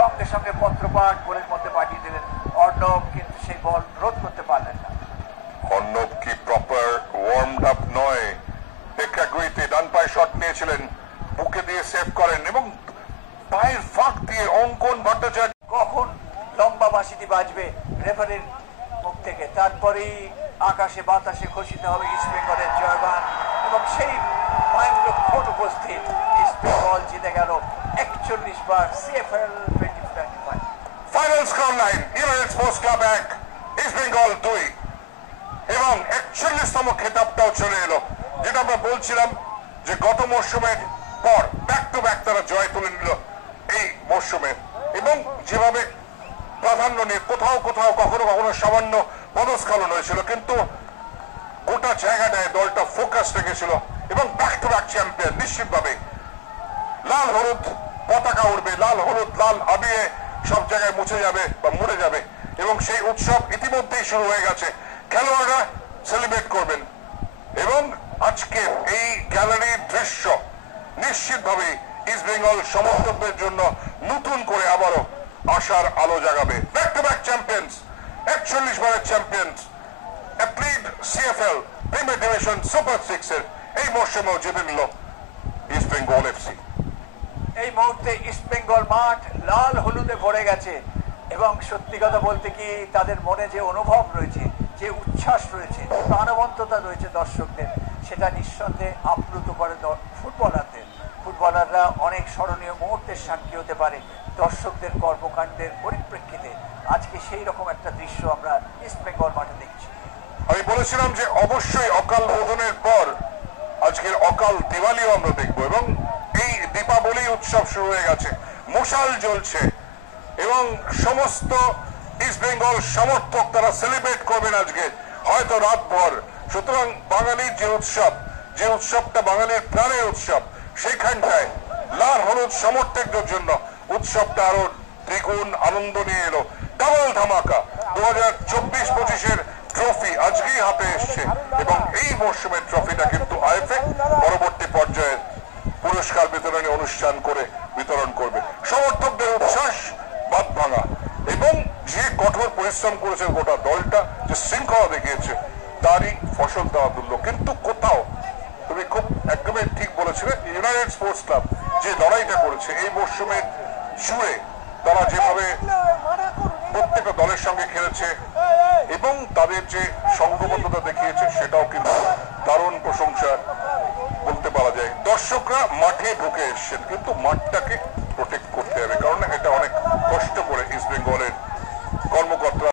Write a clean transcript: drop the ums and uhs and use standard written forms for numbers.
সঙ্গে সঙ্গে পত্রপাঠ গোলের মধ্যে পাঠিয়ে দিলেন। অর্ণব কিন্তু সেই বল রোধ করতে পারলেন না। অর্ণব কি প্রপার ওয়ার্মড আপ নয়, প্রেক্ষাগৃহে ডান পায়ে শট নিয়েছিলেন, বুকে দিয়ে সেভ করেন এবং পায়ের ফাঁক দিয়ে অঙ্কন ভট্টাচার্য। কখন লম্বা বাঁশিটি বাজবে রেফারির মুখ থেকে, তারপরেই আকাশে বাতাসে ঘোষিত হবে ইস্ট বেঙ্গলের জয়গান এবং সেই পয়েন্ট লক্ষণ উপস্থিত। ইস্ট বেঙ্গল জিতে গেল 41 বার CFL 2025। Final score line United sports club 1, east Bengal 2 এবং 41তম খেতাবটাও চলে এলো। যেটা আমরা বলছিলাম যে গত মরশুমের পর ব্যাক টু ব্যাক তারা জয় তুলে নিল এই মরশুমে এবং যেভাবে প্রাধান্য নিয়ে কোথাও কোথাও কখনো কখনো সামান্য পদস্খলন হয়েছিল, কিন্তু গোটা জায়গাটায় দলটা ফোকাস রেখেছিল এবং ব্যাক টু ব্যাক চ্যাম্পিয়ন নিশ্চিতভাবে। লাল হলুদ পতাকা উঠবে, লাল হলুদ লাল আবিয়ে সব জায়গায় মুছে যাবে বা মুড়ে যাবে এবং সেই উৎসব ইতিমধ্যেই শুরু হয়ে গেছে। খেলোয়াড়রা সেলিব্রেট করবেন এবং আজকে এই গ্যালারির দৃশ্য নিশ্চিতভাবে ইস্ট বেঙ্গল সমর্থকদের জন্য নতুন করে আবারও আশার আলো জাগাবে। ব্যাক টু ব্যাক চ্যাম্পিয়ন্স, 41 বারের champions, applied CFL premier division super 6 এর এই মরশুমেও জিতে নিল ইস্ট বেঙ্গল FC। এই মুহূর্তে ইস্ট বেঙ্গল মাঠ লাল হলুদে ভরে গেছে এবং সত্যি কথা বলতে কি তাদের মনে যে অনুভব রয়েছে, যে উচ্ছ্বাস রয়েছে, প্রাণবন্ততা রয়েছে দর্শকদের, সেটা নিঃসন্দেহে আপ্লুত করে ফুটবলারদের। ফুটবলাররা অনেক স্মরণীয় মুহূর্তের সাক্ষী হতে পারে দর্শকদের কর্মকাণ্ডের পরিপ্রেক্ষিতে। আজকে সেই রকম একটা দৃশ্য আমরা ইস্ট বেঙ্গল মাঠে দেখছি। আমি বলেছিলাম যে অবশ্যই অকাল বোধনের পর আজকের অকাল দিওয়ালিও আমরা দেখব এবং এই দীপাবলি উৎসব শুরু হয়ে গেছে, মশাল জ্বলছে এবং সমস্ত ইস্ট বেঙ্গল সমর্থক তারা সেলিব্রেট করবেন আজকে হয়তো রাতভর। সুতরাং বাঙালির যে উৎসব, যে উৎসবটা বাঙালির প্রাণের উৎসব, সেইখানটায় লাল হলুদ সমর্থকদের জন্য উৎসবটা আরো দ্বিগুণ আনন্দ নিয়ে এলো। ডাবল ধামাকা 2024-25-এর ট্রফি আজকেই হাতে এসছে এবং এই মরশুমের ট্রফিটা কিন্তু IFA পরবর্তী পর্যায়ে পুরস্কার বিতরণী অনুষ্ঠান করে বিতরণ করবে। সমর্থকদের উচ্ছ্বাস বাদ ভাঙা এবং যে কঠোর পরিশ্রম করেছে গোটা দলটা, যে শৃঙ্খলা দেখিয়েছে, তারই ফসল দেওয়া তুল্য। কিন্তু কোথাও তুমি খুব একদমই ঠিক বলেছিলে, ইউনাইটেড স্পোর্টস ক্লাব যে লড়াইটা করেছে এই মরশুমে জুড়ে, তারা যেভাবে প্রত্যেকটা দলের সঙ্গে খেলেছে এবং তাদের যে সংঘবদ্ধতা দেখিয়েছে সেটাও কিন্তু দারুণ প্রশংসা বলতে পারা যায়। দর্শকরা মাঠে ঢুকে এসছেন, কিন্তু মাঠটাকে প্রোটেক্ট করতে হবে, কারণ এটা অনেক কষ্ট করে ইস্ট বেঙ্গলের কর্মকর্তা